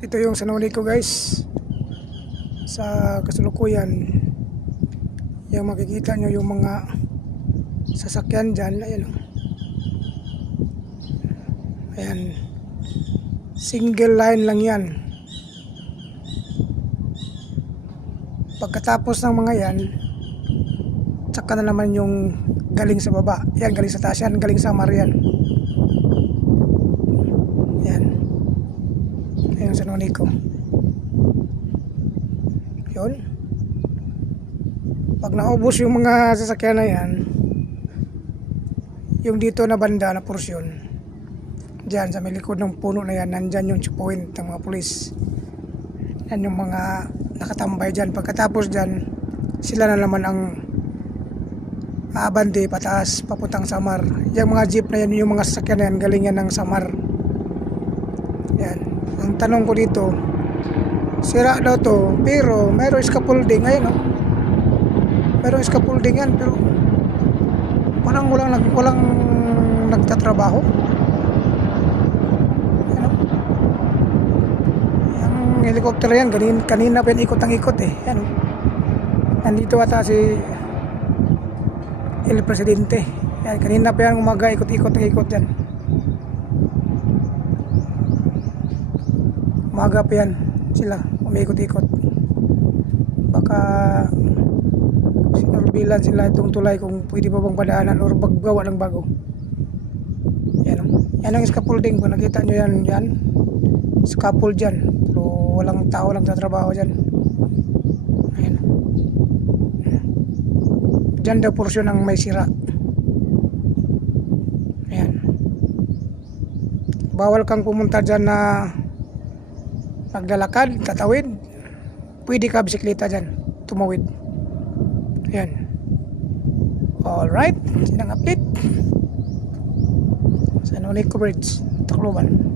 Ito yung sanuni ko guys. Sa kasalukuyan, yung makikita nyo yung mga sasakyan dyan. Ayan o. Ayan. Single line lang yan. Pagkatapos ng mga yan, tsaka na naman yung galing sa baba. Yan, galing sa taas yan, galing sa Marian. Yan. Ayan sa sanuni ko. Yun. Pag naubos yung mga sasakyan na yan, yung dito na banda na porsyon, dyan sa may likod ng puno na yan, nandyan yung checkpoint ng mga pulis. Yan yung mga nakatambay dyan. Pagkatapos dyan, sila na naman ang aabante pataas papuntang Samar. Yung mga jeep na yan, yung mga sasakyan na yan, galing yan ng Samar. Yan. Ang tanong ko dito, sira daw to, pero mayroong scaffolding. Ayun o. Mayroong scaffolding yan, pero parang walang nagtatrabaho. Ano? Yung helicopter yan, kanina pa yan ikot ang ikot eh. Yan o. Nandito ata si El Presidente. Yan, kanina pa yan umaga, ikot-ikot ang ikot yan. Umaga pa yan sila, umikot-ikot. Baka sinurbilan sila itong tulay kung pwede pa bang padaanan or paggawa ng bago. Yan o. Yan ang scaffolding. Kung nakita nyo yan, yan scaffold dyan, pero walang tao lang tatrabaho dyan. Ayan. Dyan daw porsyon ang may sira. Ayan. Bawal kang pumunta dyan na naglalakad, tatawid. Pwede ka bisikleta dyan, tumawid. Ayan. Alright, sinang update sa Nonico Bridge, Tacloban.